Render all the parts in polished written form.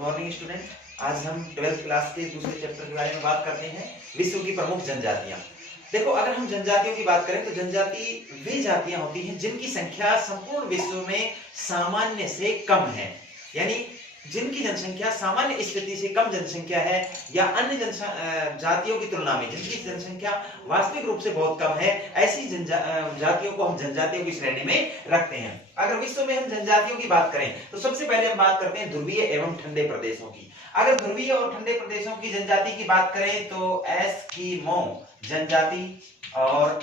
Morning student. आज हम 12th class के दूसरे चैप्टर के बारे में बात करते हैं, विश्व की प्रमुख जनजातियां। देखो, अगर हम जनजातियों की बात करें तो जनजाति वे जातियां होती हैं जिनकी संख्या संपूर्ण विश्व में सामान्य से कम है, यानी जिनकी जनसंख्या सामान्य स्थिति से कम जनसंख्या है या अन्य जातियों की तुलना में जिनकी जनसंख्या वास्तविक रूप से बहुत कम है, ऐसी जातियों को हम जनजातियों की श्रेणी में रखते हैं। अगर विश्व में हम जनजातियों की बात करें तो सबसे पहले हम बात करते हैं ध्रुवीय एवं ठंडे प्रदेशों की। अगर ध्रुवीय और ठंडे प्रदेशों की जनजाति की बात करें तो एस्किमो जनजाति और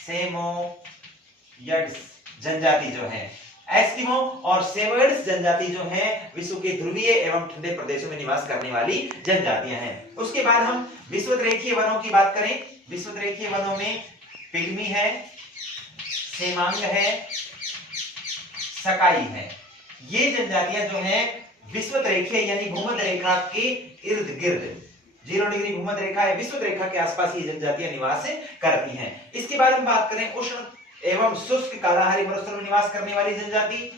सेमोयड्स जनजाति जो है, एस्किमो और सेमोयड्स जनजाति जो है विश्व के ध्रुवीय एवं ठंडे प्रदेशों में निवास करने वाली जनजातियां हैं। उसके बाद हम विषुवतरेखीय वनों की बात करें। विषुवतरेखीय वनों में पिग्मी है, सेमांग है, सकाई है। ये जनजातियां जो हैं विषुवतरेखीय यानी भूमध्य रेखा के इर्द गिर्द 0 डिग्री भूमध्य रेखा या विषुवत रेखा के आसपास ये जनजातियां निवास करती हैं। इसके बाद हम बात करें उष्ण एवं शुष्क कालाहारी मरुस्थल में निवास करने वाली जनजाति,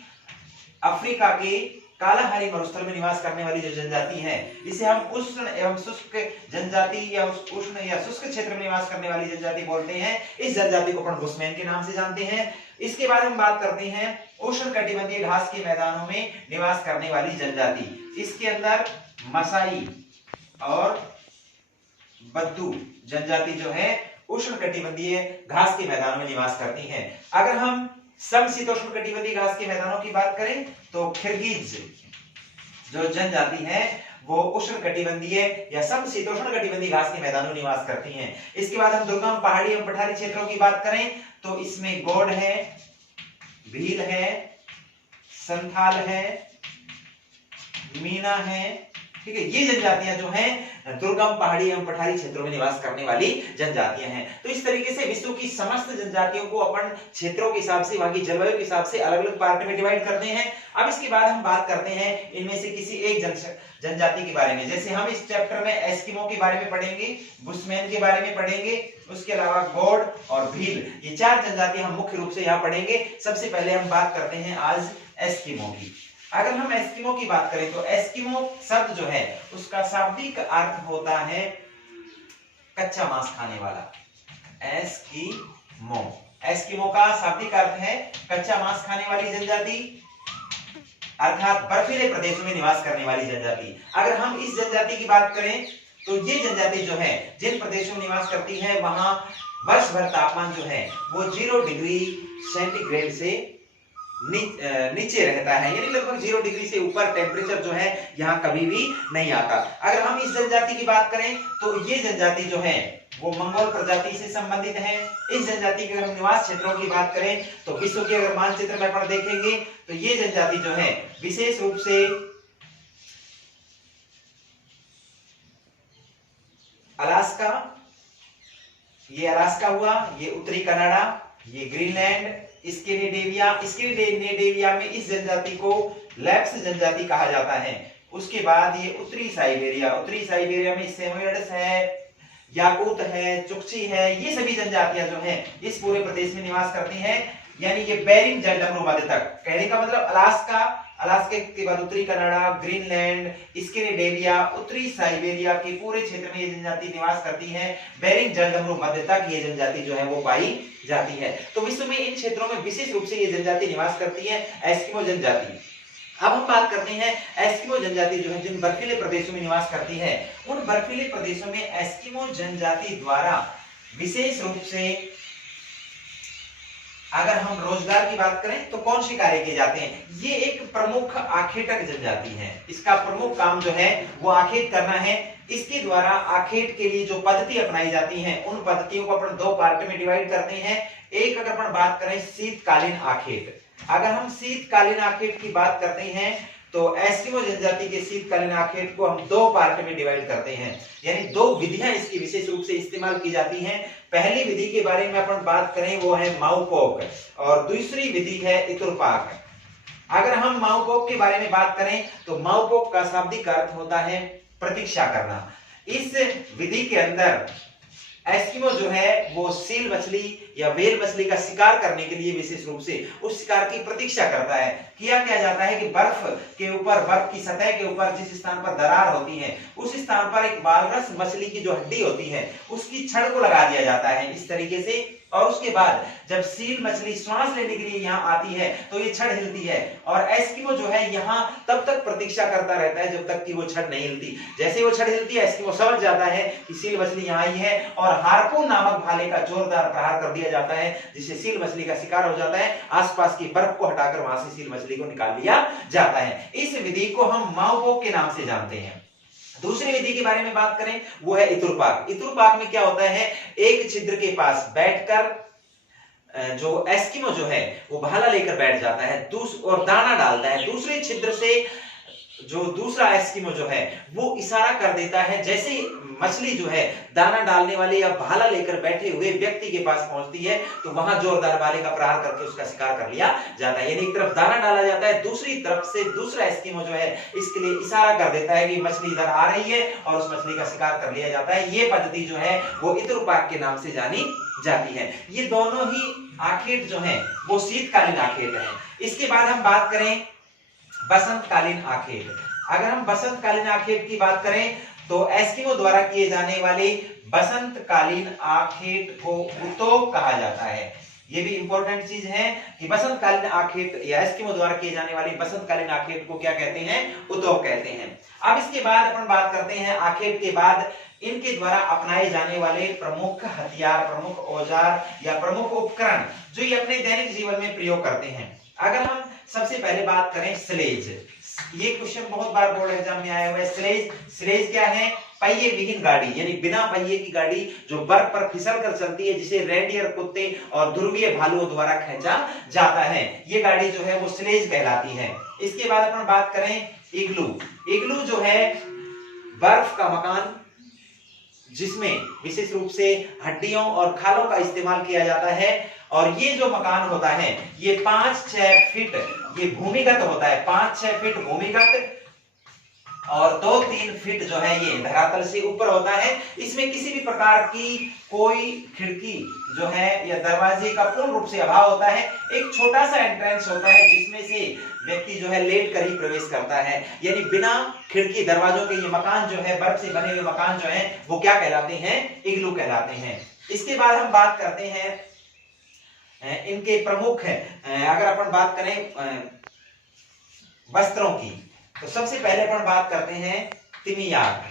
अफ्रीका के कालाहारी मरुस्थल में निवास करने वाली जो जनजाति है इसे हम उष्ण एवं शुष्क जनजाति या उष्ण या शुष्क क्षेत्र में निवास करने वाली जनजाति बोलते हैं। इस जनजाति को अपन बुशमैन के नाम से जानते हैं। इसके बाद हम बात करते हैं उष्ण कटिबंधीय घास के मैदानों में निवास करने वाली जनजाति। इसके अंदर मसाई और बद्दू जनजाति जो है उष्ण कटिबंधीय घास के मैदानों में निवास करती हैं। अगर हम समशीतोष्ण कटिबंधीय घास के मैदानों की बात करें तो किर्गिज जो जनजाति है वो उष्ण कटिबंधीय या समशीतोष्ण कटिबंधीय घास के मैदानों में निवास करती हैं। इसके बाद हम दुर्गम पहाड़ी एवं पठारी क्षेत्रों की बात करें तो इसमें गौड़ है, भील है, संथाल है, मीना है, ठीक है। ये जनजातियां जो हैं दुर्गम पहाड़ी एवं पठारी क्षेत्रों में निवास करने वाली जनजातियां हैं। तो इस तरीके से विश्व की समस्त जनजातियों को अपन क्षेत्रों के हिसाब से, वहां की जलवायु के हिसाब से अलग अलग पार्ट में डिवाइड करते हैं। अब इसके बाद हम बात करते हैं इनमें से किसी एक जनजाति के बारे में। जैसे हम इस चैप्टर में एस्किमो के बारे में पढ़ेंगे, बुशमैन के बारे में पढ़ेंगे, उसके अलावा गौड़ और भील, ये 4 जनजाति हम मुख्य रूप से यहाँ पढ़ेंगे। सबसे पहले हम बात करते हैं आज एस्किमो की। अगर हम एस्किमो की बात करें तो एस्किमो शब्द जो है उसका शाब्दिक अर्थ होता है कच्चा मांस खाने वाला। एस्किमो, एस्किमो का शाब्दिक अर्थ है कच्चा मांस खाने वाली जनजाति, अर्थात बर्फीले प्रदेशों में निवास करने वाली जनजाति। अगर हम इस जनजाति की बात करें तो ये जनजाति जो है जिन प्रदेशों में निवास करती है वहां वर्ष भर तापमान जो है वो 0 डिग्री सेंटीग्रेड से नीचे रहता है, यानी लगभग 0 डिग्री से ऊपर टेम्परेचर जो है यहाँ कभी भी नहीं आता। अगर हम इस जनजाति की बात करें तो ये जनजाति जो है वो मंगोल प्रजाति से संबंधित है। इस जनजाति के अगर हम निवास क्षेत्रों की बात करें तो विश्व के अगर मानचित्र में अपन देखेंगे तो ये जनजाति जो है विशेष रूप से अलास्का, ये अलास्का हुआ, ये उत्तरी कनाडा, ये ग्रीनलैंड, स्कैंडिनेविया में इस जनजाति को लैप्स जनजाति कहा जाता है। उसके बाद ये उत्तरी साइबेरिया में सेमोयड्स है, याकूत है, चुक्ची है, ये सभी जनजातियां जो हैं इस पूरे प्रदेश में निवास करती हैं। यानी ये बेरिंग जलडमरू मध्य तक, कहने का मतलब अलास्का के बाद उत्तरी कनाडा, ग्रीनलैंड, स्कैंडिनेविया, उत्तरी साइबेरिया के पूरे क्षेत्र में ये जनजाति निवास करती है। बेरिंग जलडमरू मध्य तक ये जनजाति जो है वो पाई जाती है। तो विश्व में इन क्षेत्रों में विशेष रूप से ये जनजाति निवास करती है, एस्किमो जनजाति। अब हम बात करते हैं एस्किमो जनजाति जो है जिन बर्फीले प्रदेशों में निवास करती है, उन बर्फीले प्रदेशों में एस्किमो जनजाति द्वारा विशेष रूप से अगर हम रोजगार की बात करें तो कौन से कार्य किए जाते हैं। ये एक प्रमुख आखेटक जनजाति है। इसका प्रमुख काम जो है वो आखेट करना है। इसके द्वारा आखेट के लिए जो पद्धति अपनाई जाती हैं उन पद्धतियों को अपन 2 पार्ट में डिवाइड करते हैं। एक अगर अपन बात करें शीतकालीन आखेट, अगर हम शीतकालीन आखेट की बात करते हैं तो एस्किमो जनजाति के शीतकालीन आखेट को हम 2 पार्ट में डिवाइड करते हैं, यानी 2 विधियां इसकी विशेष रूप से इस्तेमाल की जाती हैं। पहली विधि के बारे में अपन बात करें वो है माउपोक और दूसरी विधि है इतुरपाक। अगर हम माउपोक के बारे में बात करें तो माउपोक का शाब्दिक अर्थ होता है प्रतीक्षा करना। इस विधि के अंदर एस्किमो जो है वो सील मछली या व्हेल मछली का शिकार करने के लिए विशेष रूप से उस शिकार की प्रतीक्षा करता है। किया क्या जाता है कि बर्फ के ऊपर, बर्फ की सतह के ऊपर जिस स्थान पर दरार होती है उस स्थान पर एक वालरस मछली की जो हड्डी होती है उसकी छड़ को लगा दिया जाता है इस तरीके से, और उसके बाद जब सील मछली श्वास लेने के लिए यहाँ आती है तो ये छड़ हिलती है और एस्किमो जो है यहाँ तब तक प्रतीक्षा करता रहता है जब तक कि वो छड़ नहीं हिलती। जैसे वो छड़ हिलती है एस्किमो समझ जाता है कि सील मछली यहाँ आई है और हार्पून नामक भाले का जोरदार प्रहार कर दिया जाता है जिससे सील मछली का शिकार हो जाता है। आसपास की बर्फ को हटाकर वहां से सील मछली को निकाल लिया जाता है। इस विधि को हम माओपोक के नाम से जानते हैं। दूसरी विधि के बारे में बात करें वो है इतुरपाक। इतुरपाक में क्या होता है, एक छिद्र के पास बैठकर जो एस्किमो जो है वो भाला लेकर बैठ जाता है और दाना डालता है। दूसरे छिद्र से जो दूसरा एस्किमो जो है वो इशारा कर देता है, जैसे मछली जो है दाना डालने वाले या भाला लेकर बैठे हुए व्यक्ति के पास पहुंचती है तो वहां जोरदार भाले का प्रहार करके उसका शिकार कर लिया जाता है। यानी एक तरफ दाना डाला जाता है, दूसरी तरफ से दूसरा एस्किमो जो है इसके लिए इशारा कर देता है कि मछली इधर आ रही है और उस मछली का शिकार कर लिया जाता है। ये पद्धति जो है वो इतुरपाक के नाम से जानी जाती है। ये दोनों ही आखेट जो है वो शीतकालीन आखेट है। इसके बाद हम बात करें बसंतकालीन आखेट। अगर हम बसंतकालीन आखेट की बात करें तो एस्किमो द्वारा किए जाने वाले बसंतकालीन आखेट को उतोप कहा जाता है। ये भी इंपॉर्टेंट चीज है कि बसंतकालीन आखेट या एस्किमो द्वारा किए जाने वाली बसंतकालीन आखेट को क्या कहते हैं, उतोप कहते हैं। अब इसके बाद अपन बात करते हैं आखेट के बाद इनके द्वारा अपनाए जाने वाले प्रमुख हथियार, प्रमुख औजार या प्रमुख उपकरण जो ये अपने दैनिक जीवन में प्रयोग करते हैं। अगर हम सबसे पहले बात करें स्लेज, ये क्वेश्चन बहुत बार बोर्ड एग्जाम में आया हुआ है। स्लेज, स्लेज क्या है, पहिए विहीन गाड़ी यानी बिना पहिए की गाड़ी जो बर्फ पर फिसल कर चलती है, जिसे रेंडियर कुत्ते और ध्रुवीय भालुओं द्वारा खींचा जाता है, ये गाड़ी जो है वो स्लेज कहलाती है। इसके बाद अपन बात करें इग्लू। इग्लू जो है बर्फ का मकान जिसमें विशेष रूप से हड्डियों और खालों का इस्तेमाल किया जाता है और ये जो मकान होता है ये 5-6 फीट ये भूमिगत होता है, 5-6 फीट भूमिगत और 2-3 फीट जो है ये धरातल से ऊपर होता है। इसमें किसी भी प्रकार की कोई खिड़की जो है या दरवाजे का पूर्ण रूप से अभाव होता है। एक छोटा सा एंट्रेंस होता है जिसमें से व्यक्ति जो है लेट कर ही प्रवेश करता है। यानी बिना खिड़की दरवाजों के ये मकान जो है, बर्फ से बने हुए मकान जो है वो क्या कहलाते हैं, इग्लू कहलाते हैं। इसके बाद हम बात करते हैं इनके प्रमुख अगर अपन बात करें वस्त्रों की तो सबसे पहले अपन बात करते हैं तिमियाक,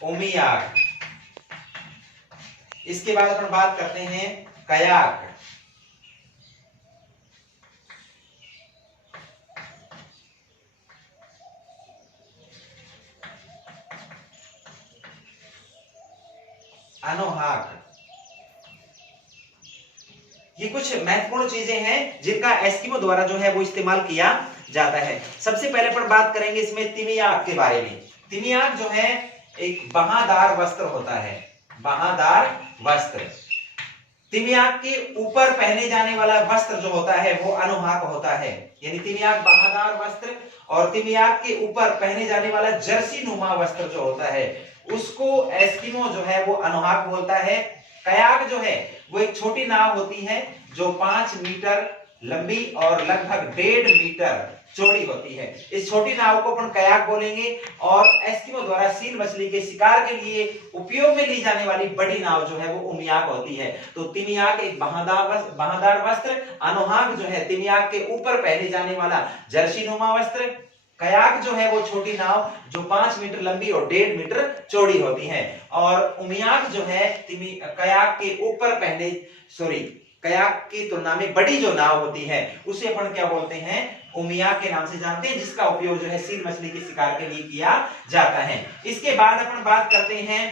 ओमियाक। इसके बाद अपन बात करते हैं कयाक, अनोहाक। ये कुछ महत्वपूर्ण चीजें हैं जिनका एस्किमो द्वारा जो है वो इस्तेमाल किया जाता है। सबसे पहले पर बात करेंगे इसमें तिमियाक के बारे में। तिमियाक जो है एक बाहादार वस्त्र होता है, बाहादार वस्त्र। तिमियाक के ऊपर पहने जाने वाला वस्त्र जो होता है वो अनोहाक होता है। यानी तिमियाक बाहादार वस्त्र और तिमियाक के ऊपर पहने जाने वाला जर्सी नुमा वस्त्र जो होता है उसको एस्किमो जो है वो अनोहाक बोलता है। कयाक जो है वो एक छोटी नाव होती है जो 5 मीटर लंबी और लगभग 1.5 मीटर चौड़ी होती है। इस छोटी नाव को अपन कयाक बोलेंगे। और एस्किमो द्वारा सील मछली के शिकार के लिए उपयोग में ली जाने वाली बड़ी नाव जो है वो उमियाक होती है। तो तिमियाक एक बाहादार वस्त्र, अनोहाक जो है तिमियाक के ऊपर पहने जाने वाला जर्सीनुमा वस्त्र, कयाक जो है वो छोटी नाव जो 5 मीटर लंबी और 1.5 मीटर चौड़ी होती है। और उमियाक जो है कयाक के ऊपर पहने कयाक की तुलना में बड़ी जो नाव होती है उसे अपन क्या बोलते हैं, उमियाक के नाम से जानते हैं, जिसका उपयोग जो है सील मछली के शिकार के लिए किया जाता है। इसके बाद अपन बात करते हैं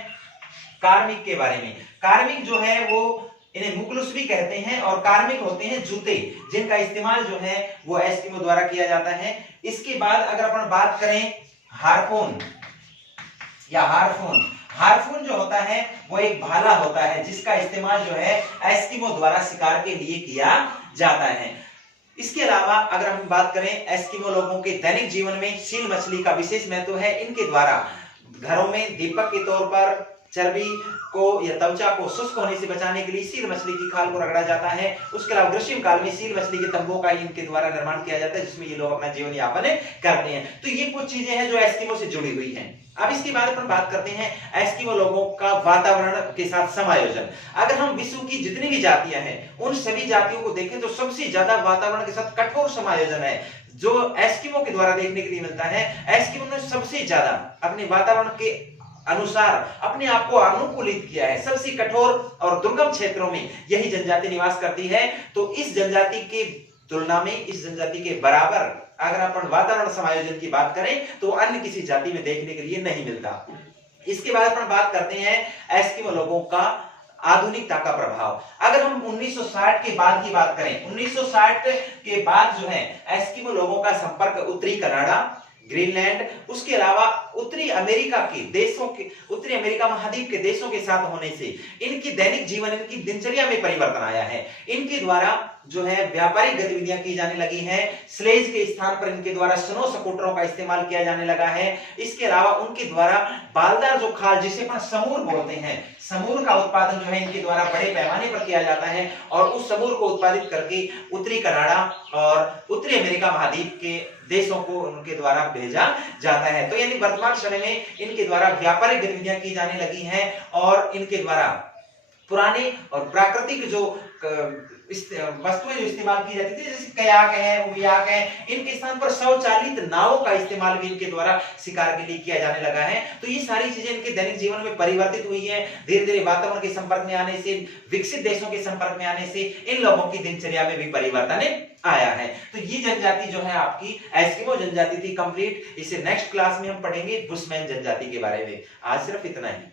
कार्मिक के बारे में। कार्मिक जो है वो इन्हें मुकलुस भी कहते हैं और कार्मिक होते हैं जूते जिनका इस्तेमाल जो है वो एस्किमो द्वारा किया जाता है। इसके बाद अगर अपन बात करें हार्पून या हार्पून, हार्पून जो होता है वो एक भाला होता है जिसका इस्तेमाल जो है एस्किमो द्वारा शिकार के लिए किया जाता है। इसके अलावा अगर हम बात करें एस्किमो लोगों के दैनिक जीवन में सील मछली का विशेष महत्व है। इनके द्वारा घरों में दीपक के तौर पर चर्बी को या त्वचा को शुष्क होने से बचाने के लिए सील मछली की खाल को रगड़ा जाता है। उसके अलावा ग्रीष्म काल में सील मछली के तंबों का इनके द्वारा निर्माण किया जाता है, जिसमें ये लोग अपना जीवन यापन करते हैं। तो ये कुछ चीजें हैं जो एस्किमो से जुड़ी हुई हैं। अब इसके बाद अपन बात करते हैं एस्किमो लोगों का वातावरण के साथ समायोजन। अगर हम विश्व की जितनी भी जातियां हैं उन सभी जातियों को देखें तो सबसे ज्यादा वातावरण के साथ कठोर समायोजन है जो एस्किमो के द्वारा देखने के लिए मिलता है। एस्किमो ने सबसे ज्यादा अपने वातावरण के अनुसार अपने आप को अनुकूलित किया है। सबसे कठोर और दुर्गम क्षेत्रों में यही जनजाति निवास करती है। तो इस जनजाति के तुलना में, इस जनजाति के बराबर अगर अपन वातावरण समायोजन की बात करें तो अन्य किसी जाति में देखने के लिए नहीं मिलता। इसके बाद अपन बात करते हैं एस्किमो लोगों का आधुनिकता का प्रभाव। अगर हम 1960 के बाद की बात करें, 1960 के बाद जो है एस्किमो लोगों का संपर्क उत्तरी कनाडा, ग्रीनलैंड, उसके अलावा उत्तरी अमेरिका के देशों के, उत्तरी अमेरिका महाद्वीप के देशों के साथ होने से इनकी दैनिक जीवन, इनकी दिनचर्या में परिवर्तन आया है। इनके द्वारा जो है व्यापारिक गतिविधियां की जाने लगी हैं। स्लेज के स्थान पर इनके द्वारा स्नो स्कूटरों का इस्तेमाल किया जाने लगा है। इसके अलावा उनके द्वारा बालदार जो खाल, जिसे अपन समूर बोलते हैं, समूर का उत्पादन जो है इनके द्वारा बड़े पैमाने पर किया जाता है और उस समूर को उत्पादित करके उत्तरी कनाडा और उत्तरी अमेरिका महाद्वीप के देशों को उनके द्वारा भेजा जाता है। तो यानी वर्तमान समय में इनके द्वारा व्यापारिक गतिविधियां की जाने लगी हैं और इनके द्वारा पुराने और प्राकृतिक जो वस्तुएं जो इस्तेमाल की जाती थी, जैसे कयाक है, उबियाक है, इनके स्थान पर स्वचालित नावों का इस्तेमाल भी इनके द्वारा शिकार के लिए किया जाने लगा है। तो ये सारी चीजें इनके दैनिक जीवन में परिवर्तित हुई है। धीरे धीरे वातावरण के संपर्क में आने से, विकसित देशों के संपर्क में आने से इन लोगों की दिनचर्या में भी परिवर्तन आया है। तो ये जनजाति जो है आपकी एस्किमो जनजाति थी कंप्लीट। इसे नेक्स्ट क्लास में हम पढ़ेंगे बुशमैन जनजाति के बारे में। आज सिर्फ इतना ही।